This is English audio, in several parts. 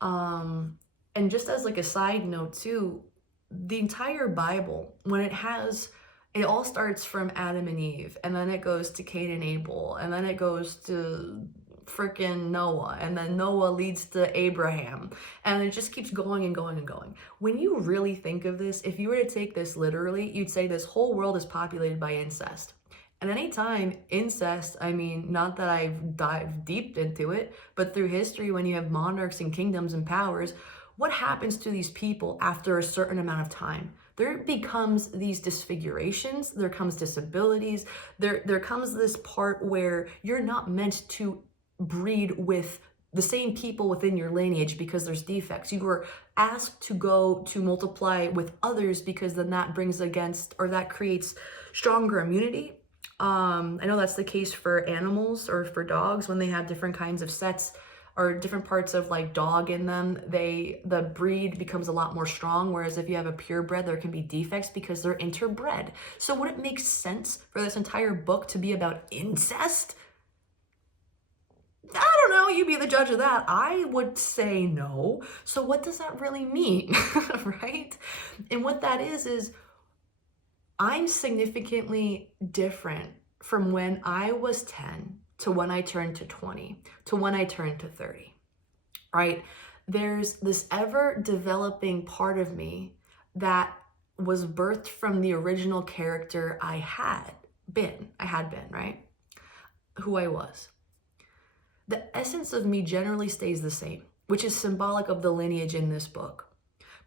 And just as like a side note too, the entire Bible, when it all starts from Adam and Eve, and then it goes to Cain and Abel, and then it goes to freaking Noah, and then Noah leads to Abraham, and it just keeps going and going and going. When you really think of this, if you were to take this literally, you'd say this whole world is populated by incest. And anytime incest, I mean, not that I've dived deep into it, but through history, when you have monarchs and kingdoms and powers, what happens to these people after a certain amount of time? There becomes these disfigurations, there comes disabilities, there comes this part where you're not meant to breed with the same people within your lineage because there's defects. You were asked to go to multiply with others because then that brings against, or that creates stronger immunity. I know that's the case for animals or for dogs when they have different kinds of sets or different parts of like dog in them, the breed becomes a lot more strong. Whereas if you have a purebred, there can be defects because they're interbred. So would it make sense for this entire book to be about incest? I don't know, you be the judge of that. I would say no. So what does that really mean, right? And what that is I'm significantly different from when I was 10 to when I turned to 20 to when I turned to 30, right? There's this ever developing part of me that was birthed from the original character I had been, right? Who I was. The essence of me generally stays the same, which is symbolic of the lineage in this book.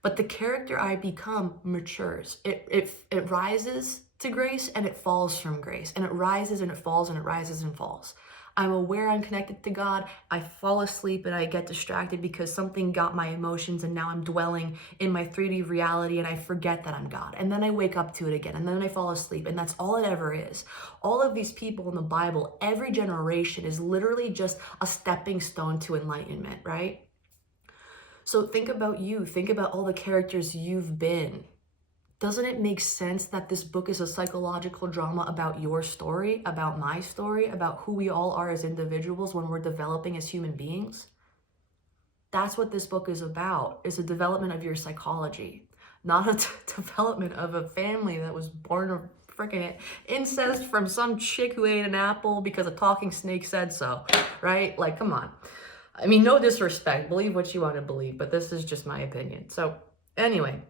But the character I become matures. It rises to grace and it falls from grace. And it rises and it falls and it rises and falls. I'm aware I'm connected to God. I fall asleep and I get distracted because something got my emotions and now I'm dwelling in my 3D reality and I forget that I'm God. And then I wake up to it again and then I fall asleep and that's all it ever is. All of these people in the Bible, every generation is literally just a stepping stone to enlightenment, right? So think about you, think about all the characters you've been. Doesn't it make sense that this book is a psychological drama about your story, about my story, about who we all are as individuals when we're developing as human beings? That's what this book is about, is a development of your psychology, not a development of a family that was born of freaking incest from some chick who ate an apple because a talking snake said so, right? Like, come on. I mean, no disrespect, believe what you want to believe, but this is just my opinion. So anyway,